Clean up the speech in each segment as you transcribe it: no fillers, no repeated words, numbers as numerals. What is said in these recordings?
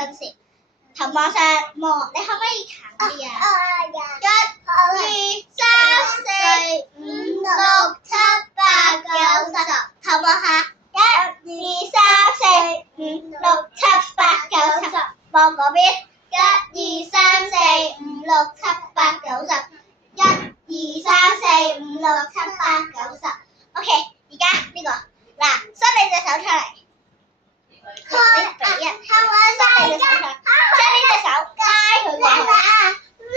身先。頭望上望，你可唔可以近啲啊？1、2、3、4、5、6、7、8、9、10。頭望下，1、2、3、4、5、6、7、8、9、10。望嗰邊，1、2、3、4、5、6、7、8、9、10。1、2、3、4、5、6、7、8、9、10。OK， 而家呢個嗱，伸你隻手出嚟。伸你隻手出嚟，將呢隻手拉佢過去。1、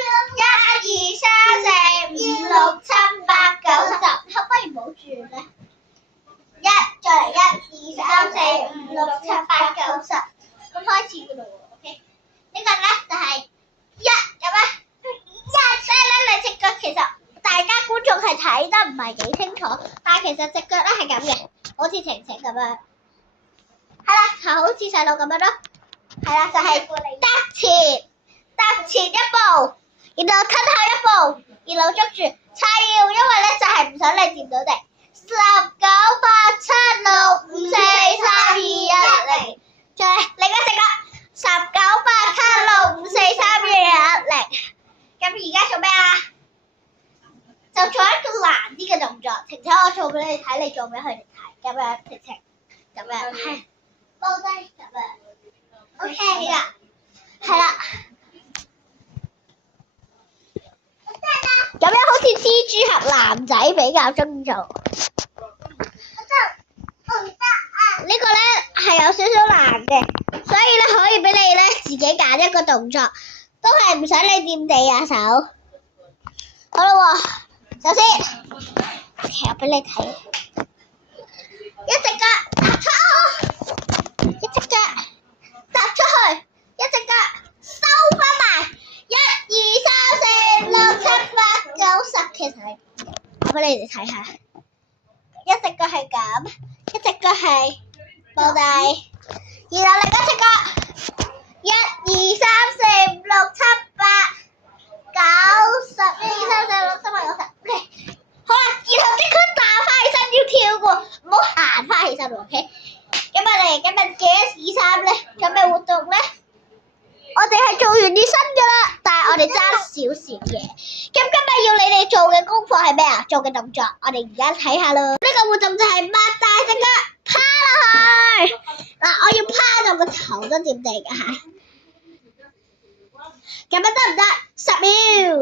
2、3、4、5、6、7、8、9、10。可唔可以唔好轉咧？再嚟1、2、3、4、5、6、7、8、9、10。咁開始噶啦喎 ，OK？ 呢個咧就係1咁樣。所以咧，你隻腳其實大家觀眾係睇得唔係幾清楚，但係其實隻腳咧係咁嘅，好似晴晴咁樣。係啦，就好似細路咁樣咯。係啦，就係踏前一步，然後吞後一步，然後捉住叉腰，因為咧就係唔想你掂到地。10、9、8、7、6、5、4、3、2、1、0。再嚟另一隻腳，10、9、8、7、6、5、4、3、2、1、0。咁而家做咩啊？就做一個難啲嘅動作。晴晴，我做俾你睇，你做俾佢哋睇。咁樣，晴晴，咁樣係。放低咁樣 ，OK 啦，係啦，咁樣好似蜘蛛俠男仔比較中意做。呢個咧係有少少難嘅，所以咧可以俾你咧自己揀一個動作，都係唔想你掂地啊手。好啦喎，首先，我俾你睇，一隻腳踏出。一隻腳踏出去，一隻腳收翻埋。1、2、3、4、5、6、7、8、9、10。其實係我俾你哋睇下，一隻腳係咁，一隻腳係放低，然後另一隻腳1、2、3、4、5、6、7、8、9、10。1、2、3、4、5、6、7、8、9、10。OK， 好啦，然後即刻打翻起身，要跳過，唔好行翻起身喎 ，OK。今日幾1、2、3咧？準備活動咧？我哋係做完啲新噶啦，但係我哋爭少少嘅。咁今日要你哋做嘅功課係咩啊？做嘅動作，我哋而家睇下咯。呢個活動就係擘大隻腳，趴落去。嗱，我要趴到個頭都掂地㗎嚇。咁樣得唔得？10秒。